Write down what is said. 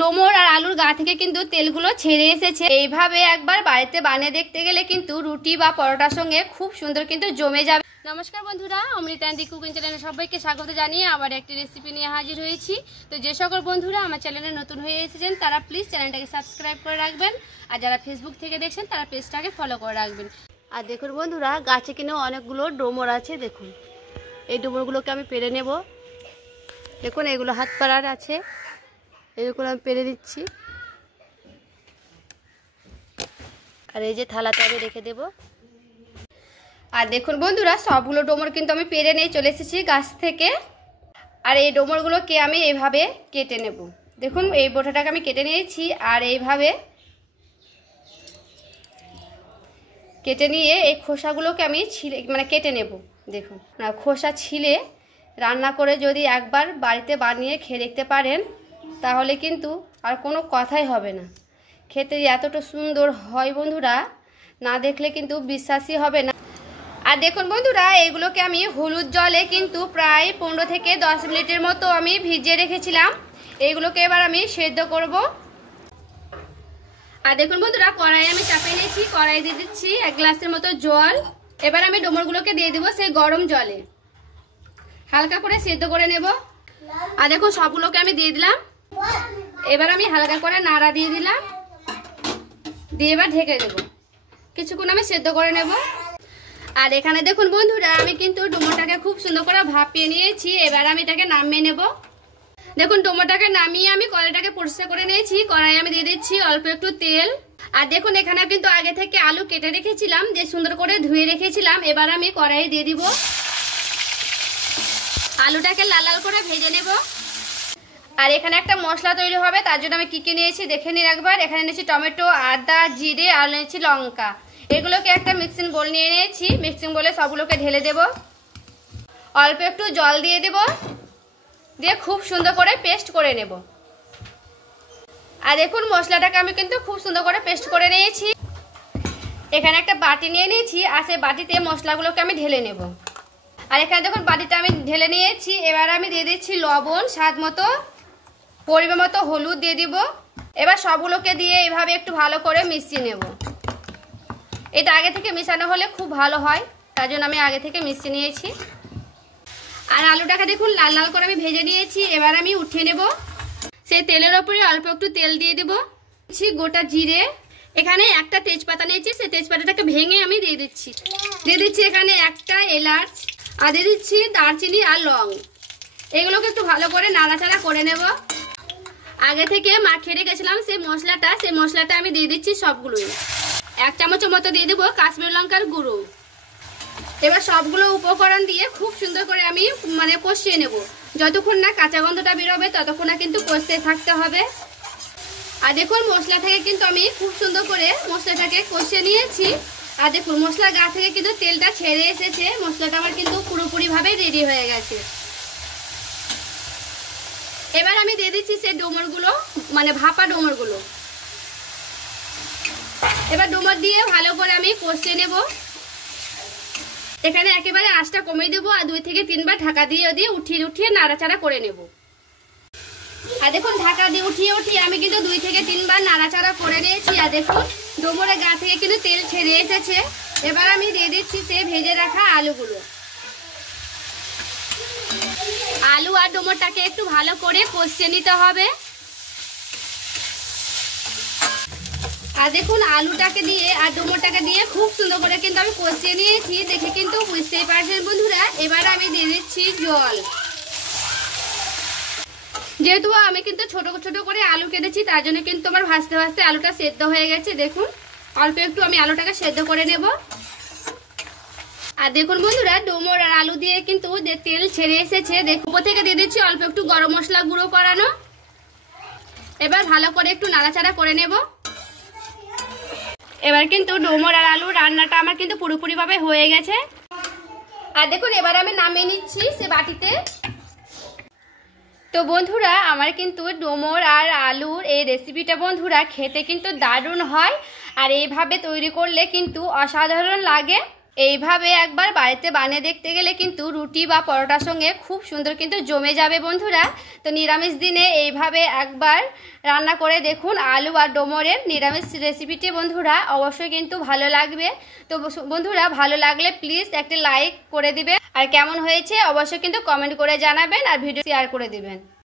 ডোমর আর আলুর গা থেকে কিন্তু তেলগুলো ছেড়ে এসেছে। এইভাবে একবার বাড়িতে বানিয়ে দেখতে গেলে কিন্তু রুটি বা পরোটার সঙ্গে খুব সুন্দর কিন্তু জমে যাবে। নমস্কার বন্ধুরা, অমৃতা অ্যান্ড দি কুকিং চ্যানেলে সবাইকে স্বাগত জানিয়ে আবার একটি রেসিপি নিয়ে হাজির হয়েছি। তো যে সকল বন্ধুরা আমার চ্যানেলে নতুন হয়ে এসেছেন তারা প্লিজ চ্যানেলটাকে সাবস্ক্রাইব করে রাখবেন, আর যারা ফেসবুক থেকে দেখছেন তারা পেজটাকে ফলো করে রাখবেন। আর দেখুন বন্ধুরা, গাছে কিনে অনেকগুলো ডোমর আছে। দেখুন এই ডোমরগুলোকে আমি পেরে নেব। দেখুন এগুলো হাত পাড়ার আছে, এগুলো আমি পেরে দিচ্ছি। আর এই যে থালাতে আমি রেখে দেব। আর দেখুন বন্ধুরা, সবগুলো ডোমর কিন্তু আমি পেরে নিয়ে চলে এসেছি গাছ থেকে। আর এই ডোমরগুলোকে আমি এইভাবে কেটে নেব। দেখুন এই বোটাটাকে আমি কেটে নিয়েছি, আর এইভাবে কেটে নিয়ে এই খোসাগুলোকে আমি কেটে নেব। দেখুন না, খোসা ছিলে রান্না করে যদি একবার বাড়িতে বানিয়ে খেয়ে দেখতে পারেন তাহলে কিন্তু আর কোনো কথাই হবে না। খেতে এতটা সুন্দর হয় বন্ধুরা, না দেখলে কিন্তু বিশ্বাসই হবে না। আর দেখুন বন্ধুরা, এইগুলোকে আমি হলুদ জলে কিন্তু প্রায় 15 থেকে 10 মিনিটের মতো আমি ভিজিয়ে রেখেছিলাম। এইগুলোকে এবার আমি সেদ্ধ করব। আর দেখুন বন্ধুরা, কড়াই আমি চাপিয়ে নিয়েছি, কড়াই দিয়ে দিচ্ছি 1 গ্লাসের মতো জল। এবার আমি ডোমরগুলোকে দিয়ে দেবো সেই গরম জলে, হালকা করে সেদ্ধ করে নেব। আর দেখুন সবগুলোকে আমি দিয়ে দিলাম। এবার আমি হালকা করে নাড়া দিয়ে দিলাম, দিয়ে এবার ঢেকে দেব। কিছুক্ষণ আমি সেদ্ধ করে নেব। আর এখানে দেখুন বন্ধুরা, আমি কিন্তু ডোমরটাকে খুব সুন্দর করে ভাপিয়ে নিয়েছি। এবার আমি এটাকে নামিয়ে নেব। দেখুন ডোমরটাকে নামিয়ে আমি কড়াইটাকে পরিষ্কার করে নিয়েছি। কড়াই আমি দিয়ে দিচ্ছি অল্প একটু তেল। আর দেখুন এখানে কিন্তু আগে থেকে আলু কেটে রেখেছিলাম, যে সুন্দর করে ধুয়ে রেখেছিলাম। এবার আমি কড়াই দিয়ে দিব। আলুটাকে লাল লাল করে ভেজে নেব। আর এখানে একটা মশলা তৈরি হবে, তার জন্য আমি কি কি নিয়েছি দেখে নিন একবার। এখানে নিয়েছি টমেটো, আদা, জিরে, আর নিয়েছি লঙ্কা। এগুলোকে একটা মিক্সিং বোল নিয়ে নিয়েছি। মিক্সিং বোলে সবগুলোকে ঢেলে দেব। অল্প একটু জল দিয়ে দেব, দিয়ে খুব সুন্দর করে পেস্ট করে নেব। আর দেখুন মশলাটাকে আমি কিন্তু খুব সুন্দর করে পেস্ট করে নিয়েছি। এখানে একটা বাটি নিয়ে নিয়েছি, আর সেই বাটিতে মশলাগুলোকে আমি ঢেলে নেব। আর এখানে দেখুন বাটিটা আমি ঢেলে নিয়েছি। এবার আমি দিয়ে দিচ্ছি লবণ স্বাদ মতো, পরিমাণ মতো হলুদ দিয়ে দিব। এবার সবগুলোকে দিয়ে এইভাবে একটু ভালো করে মিশিয়ে নেব। এটা আগে থেকে মিশানো হলে খুব ভালো হয়, তার জন্য আমি আগে থেকে মিশিয়ে নিয়েছি। আর আলুটাকে দেখুন লাল লাল করে আমি ভেজে নিয়েছি। এবার আমি উঠিয়ে নেব। সেই তেলের ওপরে অল্প একটু তেল দিয়ে দেব। গোটা জিরে, এখানে একটা তেজপাতা নিয়েছি, সেই তেজপাতাটাকে ভেঙে আমি দিয়ে দিচ্ছি। এখানে একটা এলাচ, আর দিয়ে দিচ্ছি দারচিনি আর লং। এগুলোকে একটু ভালো করে নাড়াচাড়া করে নেব। আগে থেকে মাখিয়ে রেখেছিলাম সেই মশলাটা আমি দিয়ে দিচ্ছি সবগুলোই। 1 চামচের মতো দিয়ে দেবো কাশ্মীরি লঙ্কার গুঁড়ো। এবার সবগুলো উপকরণ দিয়ে খুব সুন্দর করে আমি কষিয়ে নেব। যতক্ষণ না কাঁচা গন্ধটা বেরোবে ততক্ষণ না কিন্তু কষতে থাকতে হবে। আর দেখুন মশলা থেকে কিন্তু আমি খুব সুন্দর করে মশলাটাকে কষিয়ে নিয়েছি। আর দেখুন মশলার গা থেকে কিন্তু তেলটা ছেড়ে এসেছে। মশলাটা আমার কিন্তু পুরোপুরিভাবে রেডি হয়ে গেছে। এবার আমি দিয়ে দিচ্ছি সেই ডোমরগুলো, ভাপা ডোমরগুলো। এবার ডোমর দিয়ে ভালো করে আমি কষিয়ে নেব। এখানে একেবারে আঁচটা কমিয়ে দেবো, আর 2 থেকে 3 বার ঢাকা দিয়ে উঠিয়ে নাড়াচাড়া করে নেব। আর দেখুন ঢাকা দিয়ে উঠিয়ে আমি কিন্তু 2 থেকে 3 বার নাড়াচাড়া করে নিয়েছি। আর দেখুন ডোমরের গা থেকে কিন্তু তেল ছেড়ে এসেছে। এবার আমি দিয়ে দিচ্ছি সে ভেজে রাখা আলুগুলো। আলু আর ডোমরটাকে একটু ভালো করে কষিয়ে নিতে হবে। আর দেখুন আলুটাকে দিয়ে আর ডোমরটাকে দিয়ে খুব সুন্দর করে কিন্তু আমি কষিয়ে নিয়েছি, দেখে কিন্তু বুঝতেই পারছেন বন্ধুরা। এবার আমি দিয়ে দিচ্ছি জল। যেহেতু আমি কিন্তু ছোট ছোট করে আলু কেটেছি, তার জন্য কিন্তু আমার ভাজতে ভাজতে আলুটা সেদ্ধ হয়ে গেছে। দেখুন অল্প একটু আমি আলুটাকে সেদ্ধ করে নেব। আর দেখুন বন্ধুরা, ডোমর আর আলু দিয়ে কিন্তু তেল ছেড়ে এসেছে। দেখুন উপর থেকে দিয়ে দিচ্ছি অল্প একটু গরম মশলা গুঁড়ো করানো। এবার ভালো করে একটু নাড়াচাড়া করে নেব। এবার কিন্তু ডোমর আর আলু রান্নাটা আমার কিন্তু পুরোপুরিভাবে হয়ে গেছে। আর দেখুন এবার আমি নামিয়ে নিচ্ছি সে বাটিতে। তো বন্ধুরা, আমার কিন্তু ডোমর আর আলুর এই রেসিপিটা বন্ধুরা খেতে কিন্তু দারুণ হয়। আর এইভাবে তৈরি করলে কিন্তু অসাধারণ লাগে। এইভাবে একবার বাড়িতে বানিয়ে দেখতে গেলে কিন্তু রুটি বা পরোটার সঙ্গে খুব সুন্দর কিন্তু জমে যাবে বন্ধুরা। তো নিরামিষ দিনে এইভাবে একবার রান্না করে দেখুন আলু আর ডোমরের নিরামিষ রেসিপিটি বন্ধুরা, অবশ্যই কিন্তু ভালো লাগবে। তো বন্ধুরা ভালো লাগলে প্লিজ একটা লাইক করে দিবেন, আর কেমন হয়েছে অবশ্যই কিন্তু কমেন্ট করে জানাবেন, আর ভিডিও শেয়ার করে দিবেন।